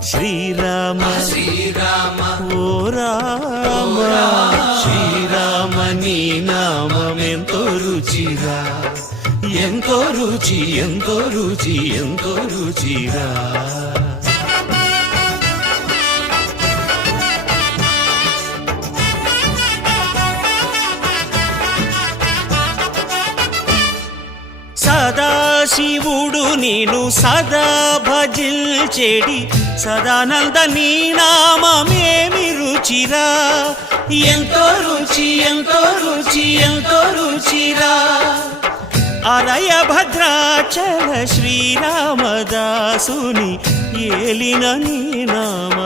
శ్రీరామ శ్రీరామ ఓ రామ శ్రీరామ నీ నామమెంతో రుచిరా, ఎంతో రుచి ఎంతో రుచి ఎంతో రుచిరా. సదాశివుడు నేను సదా భజించెడి సదానంద నీ నామమేమి రుచిరా, ఎంతో రుచి ఎంతో రుచి ఎంతో రుచిరా. అరయ భద్రాచల శ్రీరామదాసుని ఏలిన నీ నామ